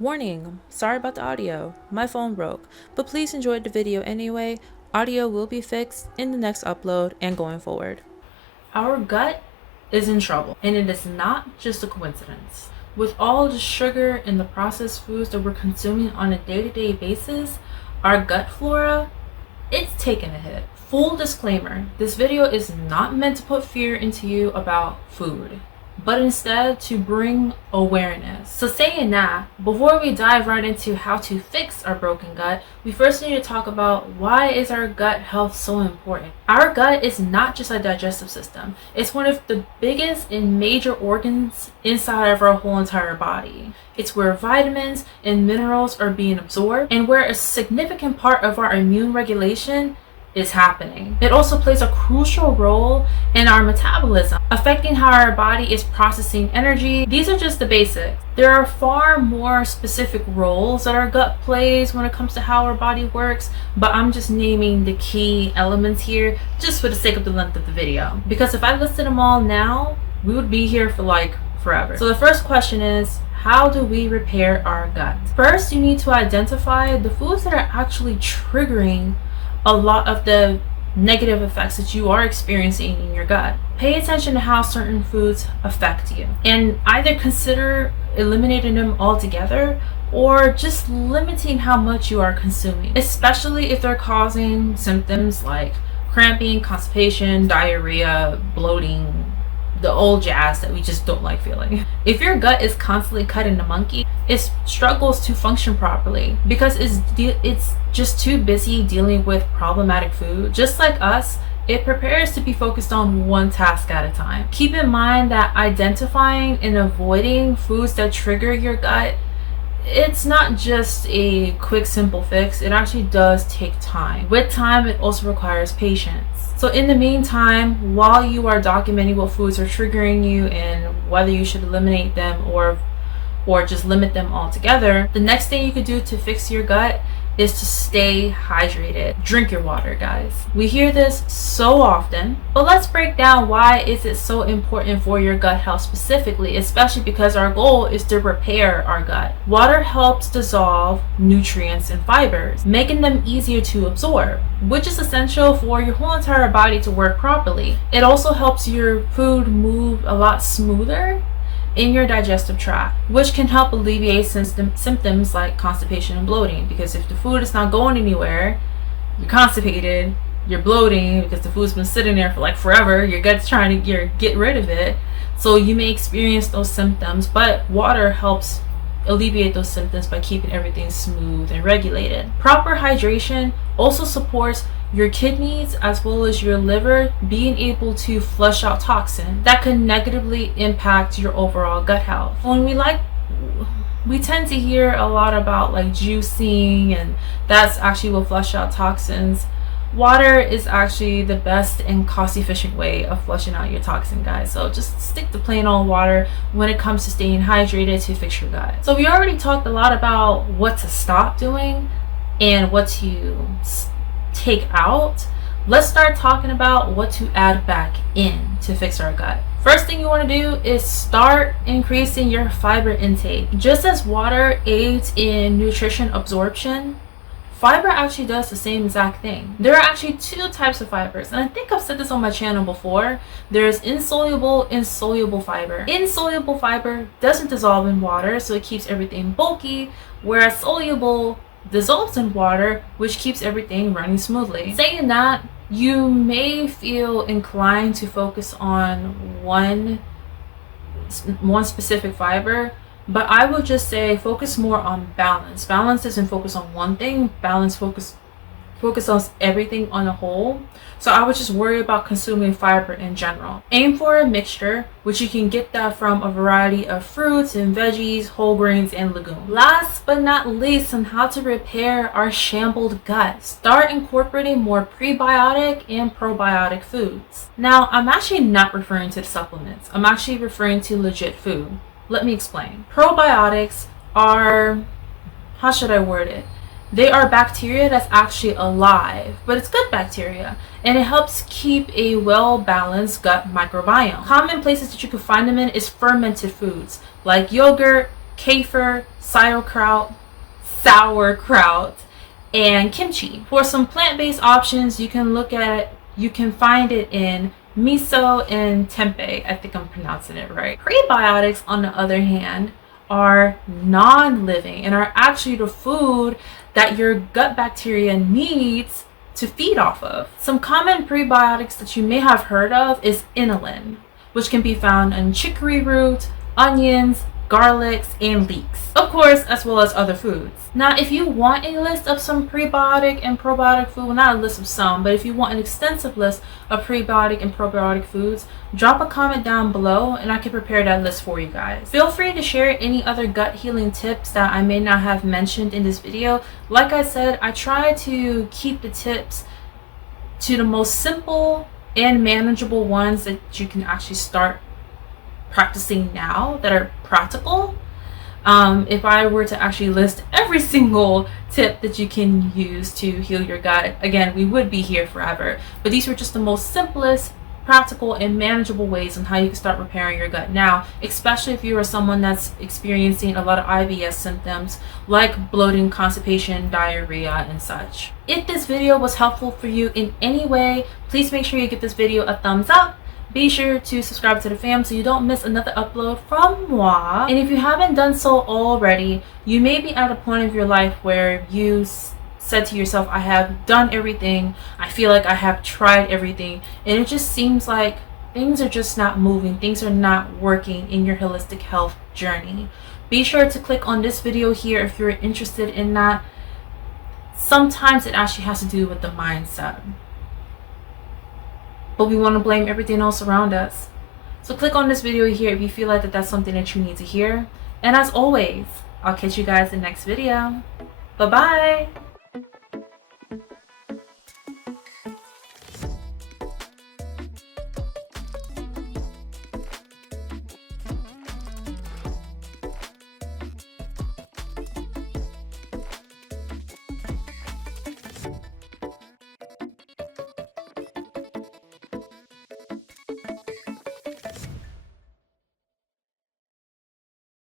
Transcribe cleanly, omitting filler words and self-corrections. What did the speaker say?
Warning, sorry about the audio. My phone broke, but please enjoy the video anyway. Audio will be fixed in the next upload and going forward. Our gut is in trouble, and it is not just a coincidence. With all the sugar and the processed foods that we're consuming on a day-to-day basis, our gut flora, it's taking a hit. Full disclaimer, this video is not meant to put fear into you about food, but instead to bring awareness. So saying that, before we dive right into how to fix our broken gut, we first need to talk about why is our gut health so important. Our gut is not just a digestive system. It's one of the biggest and major organs inside of our whole entire body. It's where vitamins and minerals are being absorbed and where a significant part of our immune regulation is happening. It also plays a crucial role in our metabolism, affecting how our body is processing energy. These are just the basics. There are far more specific roles that our gut plays when it comes to how our body works, but I'm just naming the key elements here just for the sake of the length of the video. Because if I listed them all now, we would be here for like forever. So the first question is, how do we repair our gut? First, you need to identify the foods that are actually triggering a lot of the negative effects that you are experiencing in your gut. Pay attention to how certain foods affect you and either consider eliminating them altogether or just limiting how much you are consuming, especially if they're causing symptoms like cramping, constipation, diarrhea, bloating, the old jazz that we just don't like feeling. If your gut is constantly cutting the monkey, it struggles to function properly because it's just too busy dealing with problematic food. Just like us, it prepares to be focused on one task at a time. Keep in mind that identifying and avoiding foods that trigger your gut, it's not just a quick simple fix. It actually does take time. With time, it also requires patience. So in the meantime, while you are documenting what foods are triggering you and whether you should eliminate them or just limit them altogether, the next thing you could do to fix your gut is to stay hydrated. Drink your water, guys. We hear this so often, but let's break down why is it so important for your gut health specifically, especially because our goal is to repair our gut. Water helps dissolve nutrients and fibers, making them easier to absorb, which is essential for your whole entire body to work properly. It also helps your food move a lot smoother in your digestive tract, which can help alleviate symptoms like constipation and bloating, because if the food is not going anywhere, you're constipated, you're bloating because the food's been sitting there for like forever, your gut's trying to get rid of it, so you may experience those symptoms, but water helps alleviate those symptoms by keeping everything smooth and regulated. Proper hydration also supports your kidneys as well as your liver being able to flush out toxins that can negatively impact your overall gut health. We tend to hear a lot about like juicing, and that's actually will flush out toxins. Water is actually the best and cost efficient way of flushing out your toxin, guys. So just stick to plain old water when it comes to staying hydrated to fix your gut. So we already talked a lot about what to stop doing and what to take out. Let's start talking about what to add back in to fix our gut. First thing you want to do is start increasing your fiber intake. Just as water aids in nutrition absorption, fiber actually does the same exact thing. There are actually two types of fibers, and I think I've said this on my channel before. There's insoluble and soluble fiber. Insoluble fiber doesn't dissolve in water, so it keeps everything bulky, whereas soluble dissolves in water, which keeps everything running smoothly. Saying that, you may feel inclined to focus on one specific fiber, but I would just say focus more on balance. Balance doesn't focus on one thing. Balance focus on everything on a whole. So I would just worry about consuming fiber in general. Aim for a mixture, which you can get that from a variety of fruits and veggies, whole grains, and legumes. Last but not least, on how to repair our shambled gut. Start incorporating more prebiotic and probiotic foods. Now, I'm actually not referring to the supplements. I'm actually referring to legit food. Let me explain. Probiotics are, how should I word it? They are bacteria that's actually alive, but it's good bacteria, and it helps keep a well-balanced gut microbiome. Common places that you can find them in is fermented foods like yogurt, kefir, sauerkraut, and kimchi. For some plant-based options, you can find it in miso and tempeh. I think I'm pronouncing it right. Prebiotics, on the other hand, are non-living and are actually the food that your gut bacteria needs to feed off of. Some common prebiotics that you may have heard of is inulin, which can be found in chicory root, onions, garlics, and leeks. Of course, as well as other foods. Now, if you want a list of some prebiotic and probiotic food, well, not a list of some, but if you want an extensive list of prebiotic and probiotic foods, drop a comment down below and I can prepare that list for you guys. Feel free to share any other gut healing tips that I may not have mentioned in this video. Like I said, I try to keep the tips to the most simple and manageable ones that you can actually start practicing now, that are practical. If I were to actually list every single tip that you can use to heal your gut, again, we would be here forever. But these were just the most simplest, practical, and manageable ways on how you can start repairing your gut now, especially if you are someone that's experiencing a lot of IBS symptoms like bloating, constipation, diarrhea, and such. If this video was helpful for you in any way, please make sure you give this video a thumbs up. Be sure to subscribe to the fam so you don't miss another upload from moi. And if you haven't done so already, you may be at a point of your life where you said to yourself, I have done everything, I feel like I have tried everything, and it just seems like things are just not moving, things are not working in your holistic health journey. Be sure to click on this video here if you're interested in that. Sometimes it actually has to do with the mindset, but we want to blame everything else around us. So click on this video here if you feel like that's something that you need to hear. And as always, I'll catch you guys in the next video. Bye bye.